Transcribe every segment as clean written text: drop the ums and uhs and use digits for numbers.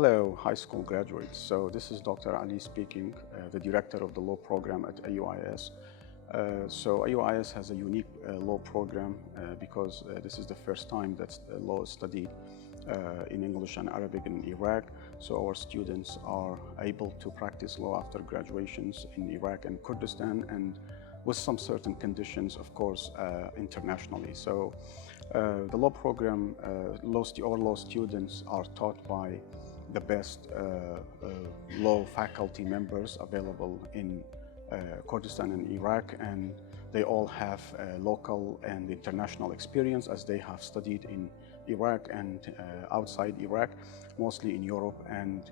Hello, high school graduates. So this is Dr. Ali speaking, the director of the law program at AUIS. So AUIS has a unique law program because this is the first time that law is studied in English and Arabic in Iraq. So our students are able to practice law after graduations in Iraq and Kurdistan, and with some certain conditions, of course, internationally. So the law program, our law students are taught by the best law faculty members available in Kurdistan and Iraq, and they all have local and international experience as they have studied in Iraq and outside Iraq, mostly in Europe and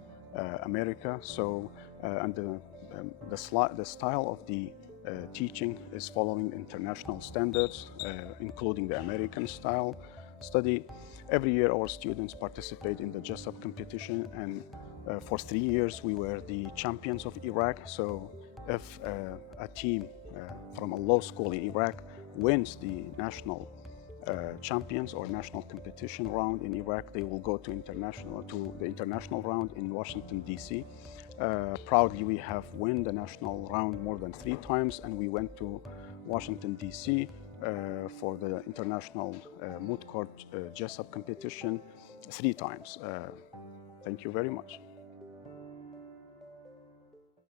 America. So, and the style of the teaching is following international standards, including the American style study. Every year our students participate in the JESSUP competition, and for 3 years we were the champions of Iraq. So if a team from a law school in Iraq wins the national champions or national competition round in Iraq, they will go to the international round in Washington, D.C. Proudly, we have won the national round more than 3 times, and we went to Washington, D.C. For the international moot court JESSUP competition 3 times. Thank you very much.